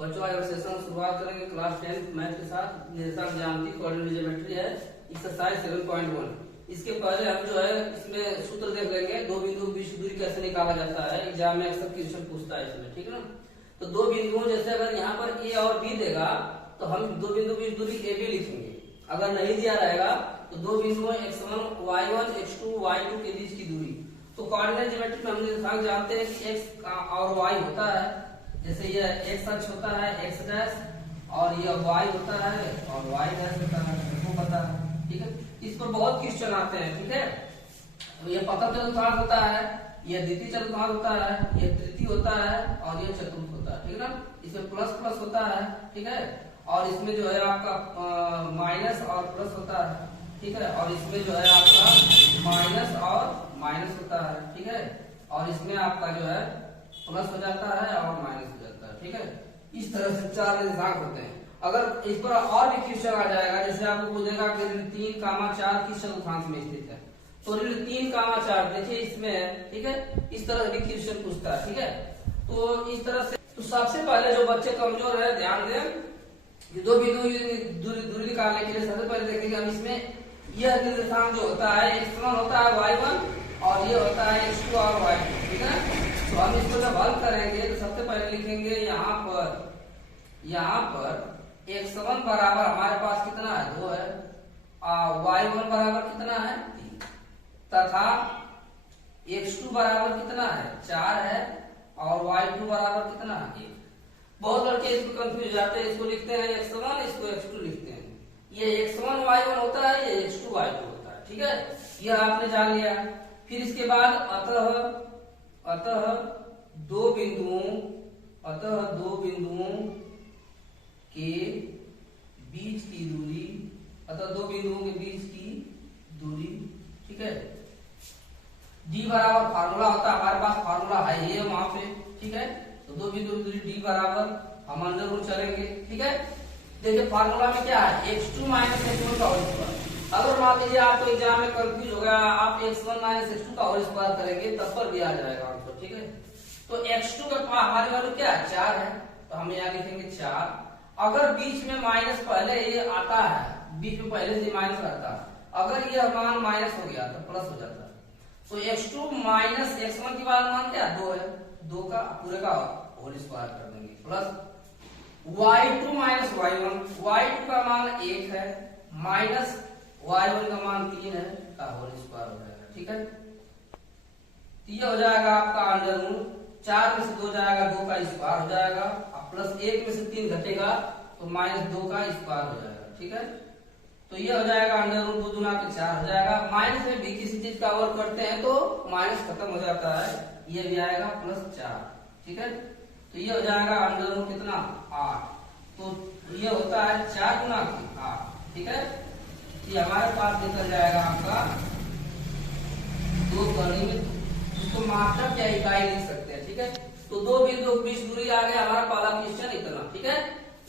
बच्चों आज सेशन शुरुआत करेंगे क्लास 10 मैथ के साथ। निर्देशांक ज्यामिति कोऑर्डिनेट ज्योमेट्री है एक्सरसाइज 7.1। इसके पहले हम जो है इसमें सूत्र देख लेंगे, दो बिंदु के बीच दूरी कैसे निकाला जाता है। एग्जाम में अक्सर क्वेश्चन पूछता है इसमें, ठीक है ना। तो दो बिंदुओं जैसे अगर यहाँ पर ए और बी देगा तो हम दो बिंदु के बीच दूरी ए बी लिखेंगे। अगर नहीं दिया रहेगा तो दो बिंदुओं x1 y1 x2 y2 के बीच की दूरी। तो कोऑर्डिनेट ज्योमेट्री में हम निर्देशांक जानते हैं कि x और y होता है, जैसे ये x अक्ष होता है x डैश और ये y होता है और y डैश होता है, सबको पता है, ठीक है। इस पर बहुत क्वेश्चन आते हैं, ठीक है। तो ये प्रथम चतुर्थांश होता है, ये द्वितीय चतुर्थांश होता है, ये तृतीय होता है और ये चतुर्थ होता है, ठीक है ना। इसमें प्लस प्लस होता है, ठीक है। और इसमें जो है आपका माइनस और प्लस होता है, ठीक है। और इसमें जो है आपका माइनस और माइनस होता है, ठीक है। और इसमें आपका जो है प्लस हो जाता है और माइनस हो जाता है, ठीक है। इस तरह से चार निर्देशांक होते हैं। अगर इस पर और भी क्वेश्चन आ जाएगा, जैसे आपको पूछेगा कि 3,4 किस चतुर्थांश में स्थित है, तो 3,4 देखिए इसमें, ठीक है। इस तरह के क्वेश्चन पूछता है, ठीक है। तो इस तरह से तो सबसे पहले जो बच्चे कमजोर है ध्यान दें, दो बिंदु दूरी निकालने के लिए सबसे पहले देखेंगे हम इसमें यह निर्देशांक जो होता है x1 होता है y1 और ये होता है x2 और y2, ठीक है। तो हम इसको जब हल करेंगे तो सबसे पहले लिखेंगे यहाँ पर x1 बराबर हमारे पास कितना है 2 है, y1 बराबर कितना है 3 तथा x2 बराबर कितना है 4 है और y2 बराबर कितना है 1। बहुत लड़के इसको कंफ्यूज हो जाते हैं, इसको लिखते हैं x1 इसको x2 लिखते हैं। ये x1 y1 होता है, ये x2 y2 होता है, ठीक है। यह आपने जान लिया। फिर इसके बाद अतः दो बिंदुओं के बीच की दूरी, ठीक है। d बराबर फार्मूला होता है, हमारे पास फार्मूला है ये वहां पे, ठीक है। तो दो बिंदु की दूरी d बराबर हम अंदर रूल चलेंगे, ठीक है। देखिए फार्मूला में क्या है x2 माइनस x1 का होल स्क्वायर। अगर मान लीजिए आपको एग्जाम में कंफ्यूज हो गया, आप x1 माइनस x2 का होल स्क्वायर करेंगे तब पर भी आ जाएगा आंसर, ठीक है। तो x2 का हमारी वैल्यू क्या है 4 है, तो हम यहाँ लिखेंगे 4। अगर बीच में माइनस पहले ये आता है, बीच में पहले से माइनस आता है, अगर ये मान माइनस हो गया तो प्लस हो जाता है। तो x2 माइनस x1 की बात मान क्या 2 है, 2 का पूरे का होल स्क्वायर कर देंगे प्लस y2 माइनस y1 का मान 1 है माइनस y1 का मान 3 है का होल स्क्वायर हो जाएगा, ठीक है। ये हो जाएगा आपका अंडर रूट 4 में से 2 जाएगा 2 का स्क्वायर हो जाएगा, प्लस 1 में से 3 घटेगा तो माइनस 2 का स्क्वायर हो जाएगा, ठीक है। तो ये हो जाएगा अंडर रूट 2 गुना के 4 हो जाएगा। माइनस में भी किसी चीज का वर्क करते हैं तो माइनस खत्म हो जाता है, ये भी आएगा प्लस 4, ठीक है। तो ये हो जाएगा अंडर रूट कितना 8, तो ये होता है 4 गुना 8, ठीक है। ये हमारे पास निकल जाएगा आपका 2 करने में, इसको मात्रक या इकाई लिख सकते हैं, ठीक है। तो दो बिंदु के बीच दूरी आ गया हमारा पहला क्वेश्चन इतना, ठीक है।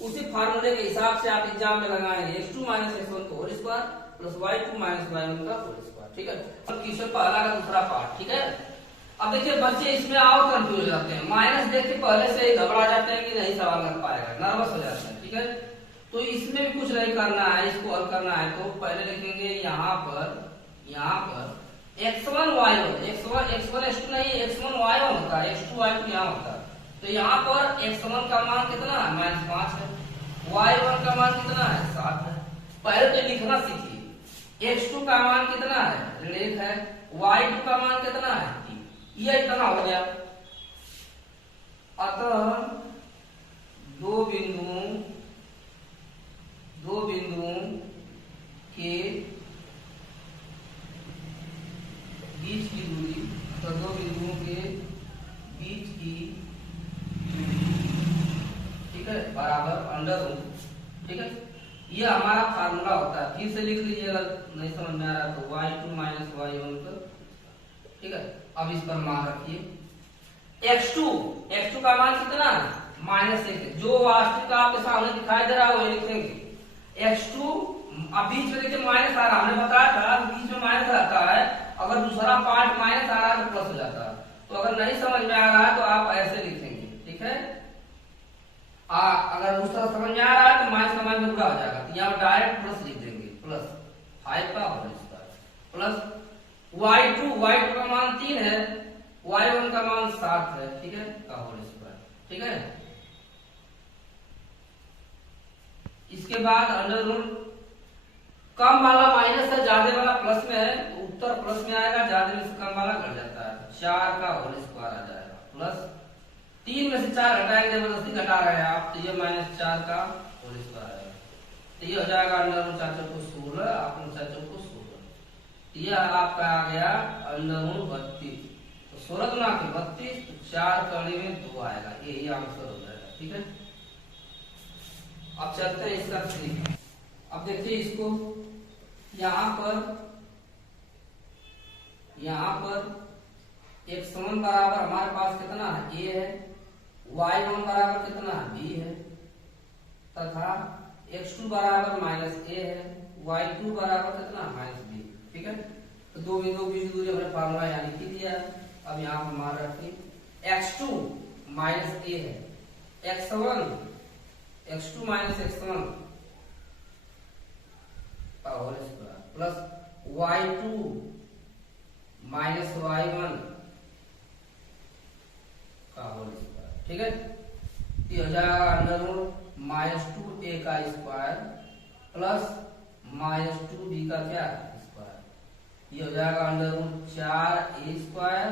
उसी फार्मूले के हिसाब से आप एग्जाम में लगाएंगे x2 माइनस x1 का whole square plus y2 minus y1 का होल स्क्वायर, ठीक है। और क्वेश्चन पहला का दूसरा पार्ट, ठीक है। अब देखिए बच्चे इसमें और कंफ्यूज हो जाते हैं, माइनस देख के पहले से ही घबरा जाते हैं कि नहीं सवाल कर पाएगा, नर्वस हो जाते हैं, ठीक है। तो इसमें भी कुछ नहीं करना है, इसको हल करना है तो पहले लिखेंगे यहाँ पर x1 y1 x1 x2 नहीं x1 y1 होता है, x2 y2 यहाँ होता है। तो यहाँ पर x1 का मान कितना है -5 है, y1 का मान कितना है 7 है। पहले तो लिखना सीखिए, x2 का मान कितना है 1 है, y2 का मान कितना है 3, ये इतना हो गया। अतः दो बिंदुओं के बीच की दूरी, तो दो बिंदुओं के बीच की दूरी, ठीक है, बराबर अंडर रूट, ठीक है। ये हमारा फार्मूला होता है, फिर से लिख लीजिए अगर नहीं समझ में आ रहा तो y2 माइनस y1 का, ठीक है। अब इस पर मान रखिए x2 का मान कितना है -1, जो वास्तविक आपके सामने दिखाई दे रहा है वही लिखेंगे। x2 अब बीच में देखिए माइनस आ रहा, हमने बताया था बीच में माइनस रहता है, अगर दूसरा पार्ट माइनस आ रहा है तो प्लस हो जाता है। तो अगर नहीं समझ में आ रहा है तो आप ऐसे लिखेंगे, ठीक है। अगर उस तरह समझ में आ रहा है तो माइनस का माइनस पूरा हो जाएगा, तो यहाँ डायरेक्ट प्लस लिख देंगे, प्लस 5 का होल स्क्वायर प्लस y2 का मान 3 है, y1 का मान 7 है, ठीक है, का होल स्क्वायर, ठीक है। इसके बाद अंडर रूट कम वाला माइनस है, ज्यादा वाला प्लस में है, तो उत्तर प्लस में आएगा, ज्यादा में से कम वाला घट जाता है, 4 का होल स्क्वायर आ जाएगा प्लस 3 में से 4 घटाएंगे, जबरदस्ती घटा रहे हैं आप, तो ये -4 का होल स्क्वायर है, तो ये हो जाएगा अंडर रूट 4 को 16, आपने 4 को 16, ये आपका आ गया अंडर रूट 32, तो 16 गुना 32, तो 4 करने में 2 आएगा, यही आंसर हो जाएगा, ठीक है। अब चलते हैं इसका 3। अब देखिए इसको, यहाँ पर x1 बराबर हमारे पास कितना है, a है, y1 बराबर कितना है, b है, तथा x2 बराबर -a है, y2 बराबर कितना -b, ठीक है। तो दो बिंदुओं के बीच दूरी हमने फार्मूला यहाँ लिख दिया। अब यहाँ पर मान रखिए x2 -a है, x2 -x1 का whole square plus y2 -y1 का होल स्क्वायर, ठीक है। ये हो जाएगा अंडर रूट -2a का स्क्वायर प्लस -2b का क्या स्क्वायर, ये हो जाएगा under root 4a square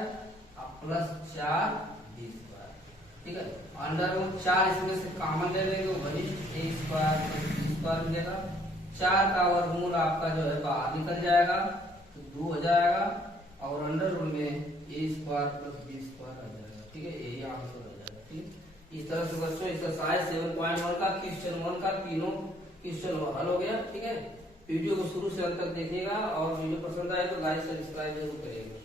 plus 4b square, ठीक है। अंडर रूट 4 इसमें से कॉमन ले लेंगे, वही a square plus b square मिलेगा, 4 का वर्गमूल आपका जो है बाहर निकल जाएगा, तो 2 हो जाएगा, और अंडर रूट में a square plus b square आ जाएगा, ठीक है, यही आंसर हो जाएगा, ठीक। इस तरह से बच्चों एक्सरसाइज 7.1 का क्वेश्चन 1 का तीनों क्वेश्चन हल हो गया, ठीक है। वीडियो को शुरू से अंत तक देखिएगा, और वीडियो पसंद आए तो लाइक सब्सक्राइब जरूर करिएगा।